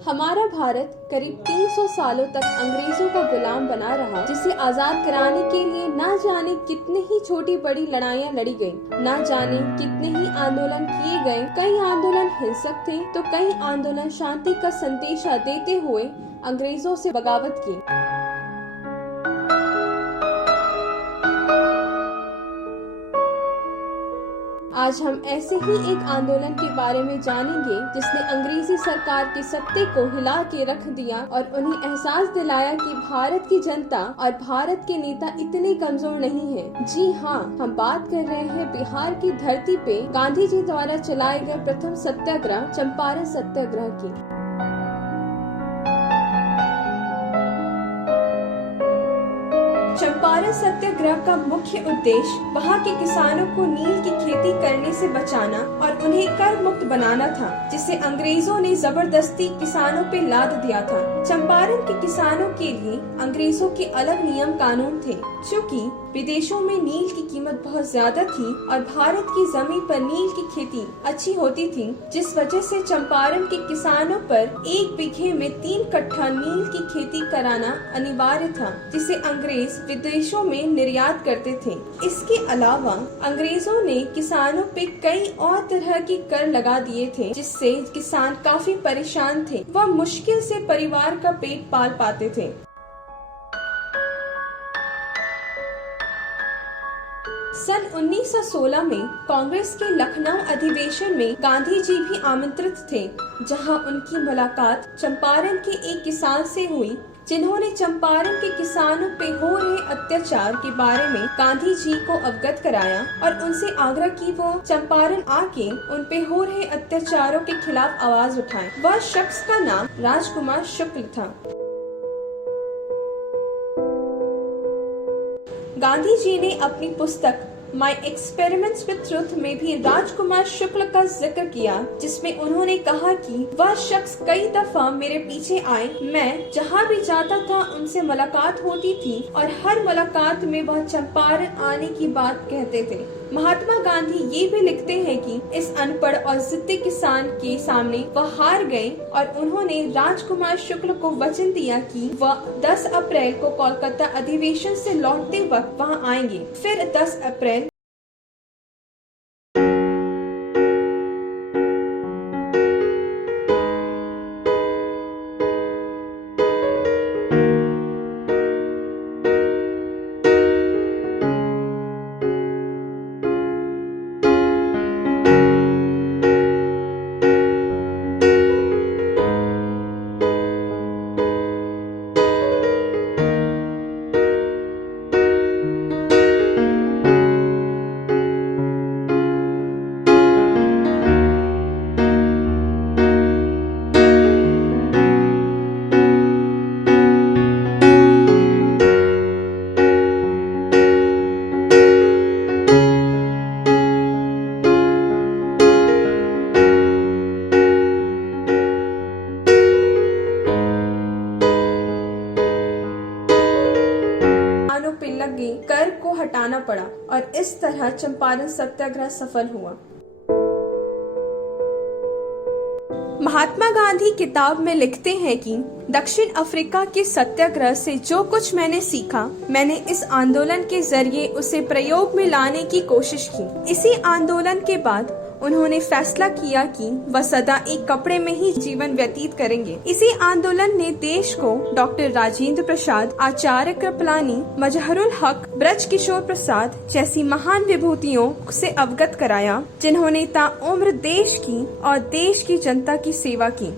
हमारा भारत करीब 300 सालों तक अंग्रेजों का गुलाम बना रहा, जिसे आजाद कराने के लिए ना जाने कितने ही छोटी बड़ी लड़ाइयाँ लड़ी गयी, ना जाने कितने ही आंदोलन किए गए। कई आंदोलन हिंसक थे तो कई आंदोलन शांति का संदेशा देते हुए अंग्रेजों से बगावत की। आज हम ऐसे ही एक आंदोलन के बारे में जानेंगे जिसने अंग्रेजी सरकार के सत्ते को हिला के रख दिया और उन्हें एहसास दिलाया कि भारत की जनता और भारत के नेता इतने कमजोर नहीं हैं। जी हाँ, हम बात कर रहे हैं बिहार की धरती पे गांधी जी द्वारा चलाए गए प्रथम सत्याग्रह चंपारण सत्याग्रह की। चंपारण सत्याग्रह का मुख्य उद्देश्य वहाँ के किसानों को नील की खेती करने से बचाना और उन्हें कर मुक्त बनाना था, जिसे अंग्रेजों ने जबरदस्ती किसानों पे लाद दिया था। चंपारण के किसानों के लिए अंग्रेजों के अलग नियम कानून थे, क्योंकि विदेशों में नील की कीमत बहुत ज्यादा थी और भारत की जमीन पर नील की खेती अच्छी होती थी, जिस वजह से चंपारण के किसानों पर 1 बीघे में 3 कट्ठा नील की खेती कराना अनिवार्य था, जिसे अंग्रेज विदेशों में निर्यात करते थे। इसके अलावा अंग्रेजों ने किसानों पे कई और तरह के कर लगा दिए थे, जिससे किसान काफी परेशान थे। वह मुश्किल से परिवार का पेट पाल पाते थे। सन 1916 में कांग्रेस के लखनऊ अधिवेशन में गांधी जी भी आमंत्रित थे, जहां उनकी मुलाकात चंपारण के एक किसान से हुई, जिन्होंने चंपारण के किसानों पे हो रहे अत्याचार के बारे में गांधी जी को अवगत कराया और उनसे आग्रह की वो चंपारण आके उन पे हो रहे अत्याचारों के खिलाफ आवाज उठाएं। वह शख्स का नाम राजकुमार शुक्ल था। गांधी जी ने अपनी पुस्तक माई एक्सपेरिमेंट्स विद ट्रुथ में भी राजकुमार शुक्ल का जिक्र किया, जिसमें उन्होंने कहा कि वह शख्स कई दफा मेरे पीछे आए, मैं जहाँ भी जाता था उनसे मुलाकात होती थी और हर मुलाकात में वह चंपारण आने की बात कहते थे। महात्मा गांधी ये भी लिखते हैं कि इस अनपढ़ और जिद्दी किसान के सामने वह हार गए और उन्होंने राजकुमार शुक्ल को वचन दिया कि वह 10 अप्रैल को कोलकाता अधिवेशन से लौटते वक्त वहां आएंगे। फिर 10 अप्रैल पे लगे कर को हटाना पड़ा और इस तरह चंपारण सत्याग्रह सफल हुआ। महात्मा गांधी किताब में लिखते हैं कि दक्षिण अफ्रीका के सत्याग्रह से जो कुछ मैंने सीखा, मैंने इस आंदोलन के जरिए उसे प्रयोग में लाने की कोशिश की। इसी आंदोलन के बाद उन्होंने फैसला किया कि वह सदा एक कपड़े में ही जीवन व्यतीत करेंगे। इसी आंदोलन ने देश को डॉक्टर राजेंद्र प्रसाद, आचार्य कृपलानी, मजहरुल हक, ब्रज किशोर प्रसाद जैसी महान विभूतियों से अवगत कराया, जिन्होंने ताउम्र देश की और देश की जनता की सेवा की।